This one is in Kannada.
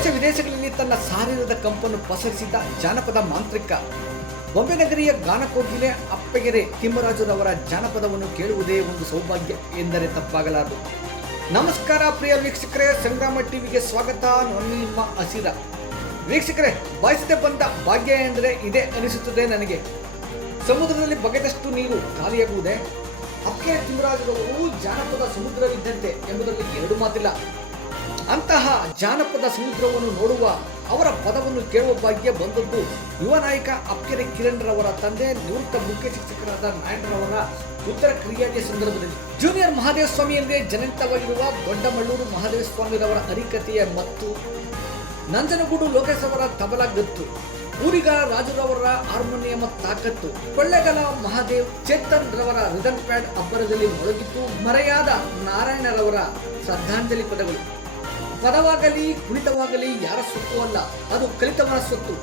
ದೇಶ ವಿದೇಶಗಳಲ್ಲಿ ತನ್ನ ಸಾರಿರದ ಕಂಪನ್ನು ಪಸರಿಸಿದ ಜಾನಪದ ಮಾಂತ್ರಿಕ ಬೊಂಬೆನಗರಿಯ ಗಾನಕೋಗಿಲೆ ಅಪ್ಪಗೆರೆ ತಿಮ್ಮರಾಜುರವರ ಜಾನಪದವನ್ನು ಕೇಳುವುದೇ ಒಂದು ಸೌಭಾಗ್ಯ ಎಂದರೆ ತಪ್ಪಾಗಲಾರದು. ನಮಸ್ಕಾರ ಪ್ರಿಯ ವೀಕ್ಷಕರೇ, ಸಂಗ್ರಾಮ ಟಿವಿಗೆ ಸ್ವಾಗತ. ನಿಮ್ಮ ಹಸಿರ ವೀಕ್ಷಕರೇ, ಬಯಸದೆ ಬಂದ ಭಾಗ್ಯ ಎಂದರೆ ಇದೇ ಅನಿಸುತ್ತದೆ ನನಗೆ. ಸಮುದ್ರದಲ್ಲಿ ಬಗೆದಷ್ಟು ನೀರು ಖಾಲಿಯಾಗುವುದೇ? ಅಪ್ಪಗೆರೆ ತಿಮ್ಮರಾಜುರವರು ಜಾನಪದ ಸಮುದ್ರವಿದ್ದಂತೆ ಎಂಬುದರಲ್ಲಿ ಎರಡು ಮಾತಿಲ್ಲ. ಅಂತಹ ಜಾನಪದ ಸಮುದ್ರವನ್ನು ನೋಡುವ, ಅವರ ಪದವನ್ನು ಕೇಳುವ ಭಾಗ್ಯ ಬಂದದ್ದು ಯುವ ನಾಯಕ ಅಪ್ಪಗೆರೆ ಕಿರಣ್ ರವರ ತಂದೆ, ನಿವೃತ್ತ ಮುಖ್ಯ ಶಿಕ್ಷಕರಾದ ನಾಯಕರವರ ಉತ್ತರ ಕ್ರಿಯಾಟಿಯ ಸಂದರ್ಭದಲ್ಲಿ. ಜೂನಿಯರ್ ಮಹಾದೇವ ಸ್ವಾಮಿ ಎಂದೇ ಜನನಿತವಾಗಿರುವ ದೊಡ್ಡಮಳ್ಳೂರು ಮಹಾದೇವ ಸ್ವಾಮಿರವರ ಹರಿಕಥೆಯ ಮತ್ತು ನಂಜನಗೂಡು ಲೋಕೇಶವರ ತಬಲಾ ಗತ್ತು, ಊರಿಗಾರ ರಾಜುರವರ ಹಾರ್ಮೋನಿಯಂ ತಾಕತ್ತು, ಕೊಳ್ಳೆಗಾಲ ಮಹಾದೇವ್ ಚೇತನ್ ರವರ ರಿದಮ್ ಪ್ಯಾಡ್ ಅಬ್ಬರದಲ್ಲಿ ಮೊಳಗಿದ್ದು ಮರೆಯಾದ ನಾರಾಯಣರವರ ಶ್ರದ್ಧಾಂಜಲಿ ಪದಗಳು. ಪದವಾಗಲಿ ಕುಣಿತವಾಗಲಿ ಯಾರ ಸೊತ್ತು ಅಲ್ಲ, ಅದು ಕಲಿತವನ ಸೊತ್ತು.